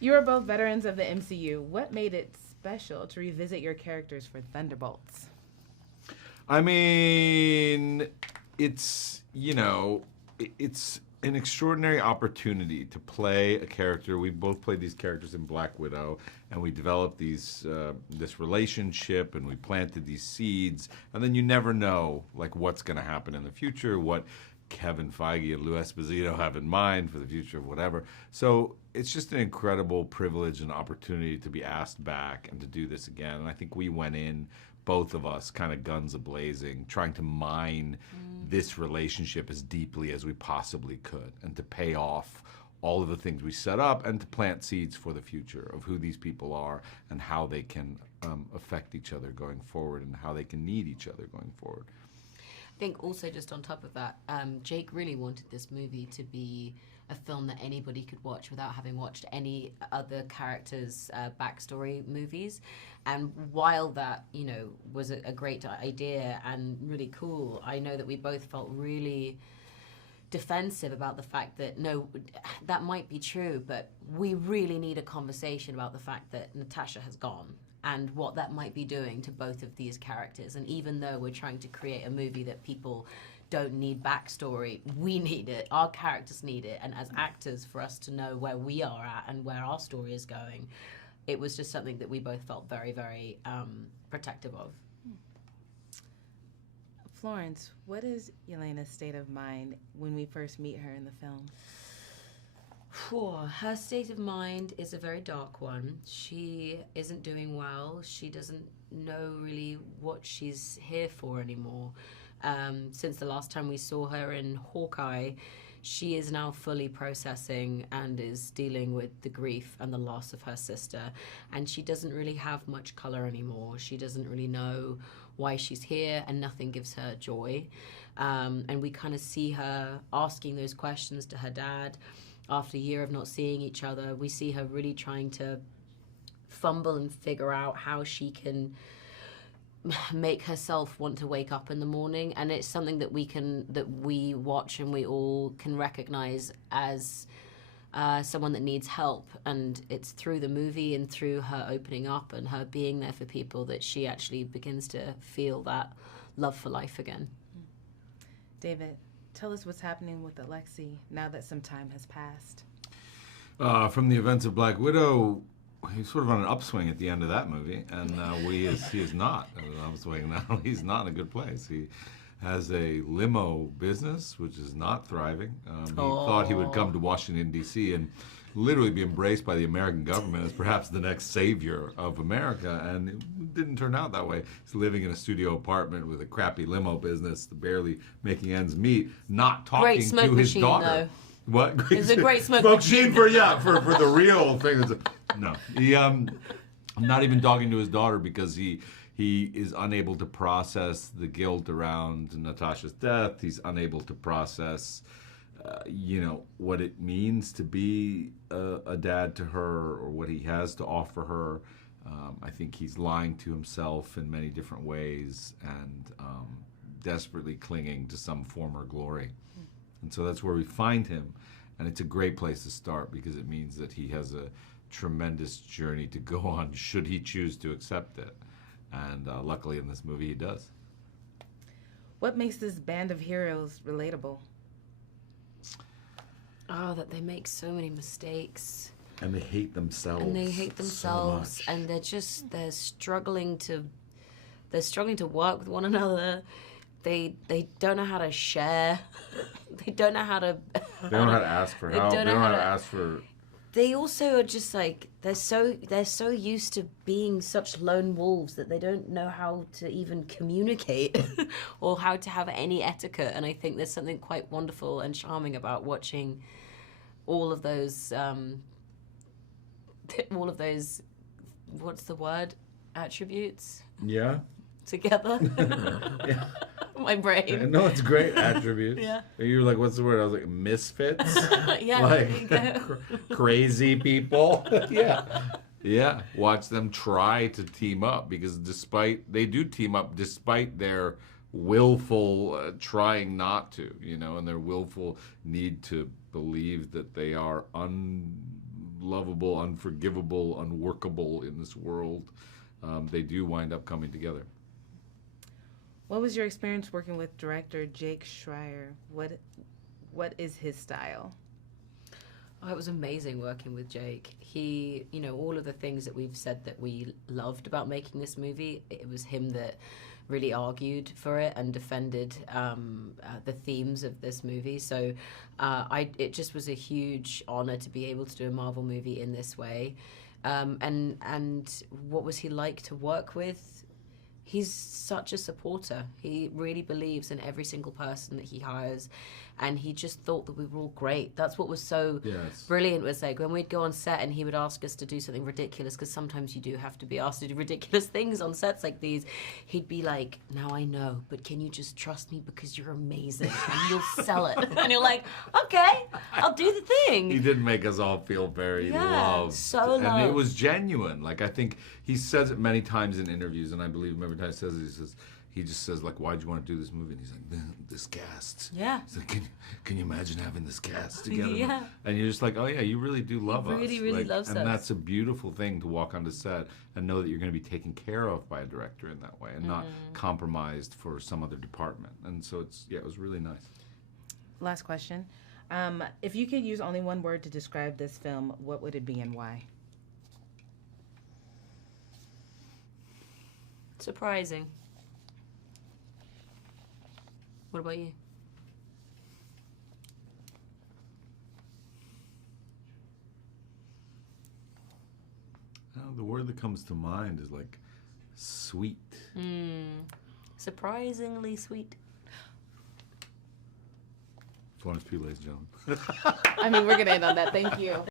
You are both veterans of the MCU. What made it special to revisit your characters for Thunderbolts? I mean, it's, it's an extraordinary opportunity to play a character. We both played these characters in Black Widow, and we developed this relationship, and we planted these seeds, and then you never know, like, what's going to happen in the future, what Kevin Feige and Lou Esposito have in mind for the future of whatever. So it's just an incredible privilege and opportunity to be asked back and to do this again. And I think we went in, both of us, kind of guns a-blazing, trying to mine this relationship as deeply as we possibly could and to pay off all of the things we set up and to plant seeds for the future of who these people are and how they can affect each other going forward and how they can need each other going forward. I think also just on top of that, Jake really wanted this movie to be a film that anybody could watch without having watched any other characters' backstory movies. And while that, was a great idea and really cool, I know that we both felt really defensive about the fact that, no, that might be true, but we really need a conversation about the fact that Natasha has gone and what that might be doing to both of these characters. And even though we're trying to create a movie that people don't need backstory, we need it, our characters need it, and as actors, for us to know where we are at and where our story is going, it was just something that we both felt very, very protective of. Florence, what is Elena's state of mind when we first meet her in the film? Her state of mind is a very dark one. She isn't doing well. She doesn't know really what she's here for anymore. Since the last time we saw her in Hawkeye, she is now fully processing and is dealing with the grief and the loss of her sister. And she doesn't really have much color anymore. She doesn't really know why she's here, and nothing gives her joy. And we kind of see her asking those questions to her dad. After a year of not seeing each other, we see her really trying to fumble and figure out how she can make herself want to wake up in the morning. And it's something that we watch and we all can recognize as someone that needs help. And it's through the movie and through her opening up and her being there for people that she actually begins to feel that love for life again. David, tell us what's happening with Alexi now that some time has passed. From the events of Black Widow, he's sort of on an upswing at the end of that movie, and he is not on an upswing now. He's not in a good place. He has a limo business, which is not thriving. He thought he would come to Washington, D.C. and literally be embraced by the American government as perhaps the next savior of America, and it didn't turn out that way. He's living in a studio apartment with a crappy limo business, barely making ends meet, not talking to his daughter. Though. What? It's a great smoke machine for the real thing. No, I'm not even talking to his daughter because he is unable to process the guilt around Natasha's death. He's unable to process, what it means to be a dad to her or what he has to offer her. I think he's lying to himself in many different ways and desperately clinging to some former glory. And so that's where we find him. And it's a great place to start because it means that he has a tremendous journey to go on should he choose to accept it. And luckily in this movie he does. What makes this band of heroes relatable? Oh, that they make so many mistakes. And they hate themselves. So much. And they're struggling to work with one another. They don't know how to share. They don't know how to. They don't know how to ask for help. They don't know how to ask for. They also are just like they're so used to being such lone wolves that they don't know how to even communicate or how to have any etiquette. And I think there's something quite wonderful and charming about watching all of those. What's the word? Attributes. Yeah. Together. Yeah. My brain. No, it's great attributes. Yeah. You were like, what's the word? I was like, misfits? Yeah. Like, crazy people. Yeah. Yeah. Watch them try to team up because they do team up despite their willful trying not to, and their willful need to believe that they are unlovable, unforgivable, unworkable in this world, they do wind up coming together. What was your experience working with director Jake Schreier? What is his style? Oh, it was amazing working with Jake. He, you know, all of the things that we've said that we loved about making this movie, it was him that really argued for it and defended the themes of this movie. So it just was a huge honor to be able to do a Marvel movie in this way. And what was he like to work with? He's such a supporter. He really believes in every single person that he hires, and he just thought that we were all great. That's what was so brilliant, was like when we'd go on set and he would ask us to do something ridiculous, because sometimes you do have to be asked to do ridiculous things on sets like these. He'd be like, now I know, but can you just trust me because you're amazing and you'll sell it? And you're like, okay, I'll do the thing. He did make us all feel very loved. So loved. And it was genuine. Like, I think he says it many times in interviews, and I believe him every time he says it, he just says, like, why'd you want to do this movie? And he's like, this cast. Yeah. He's like, can you imagine having this cast together? Yeah. And you're just like, oh yeah, you really do love us. Really like, loves and us. that's a beautiful thing to walk onto set and know that you're going to be taken care of by a director in that way and not compromised for some other department. And so it was really nice. Last question. If you could use only one word to describe this film, what would it be and why? Surprising. What about you? The word that comes to mind is like sweet. Surprisingly sweet. Florence Pugh, ladies and gentlemen. I mean, we're going to end on that. Thank you.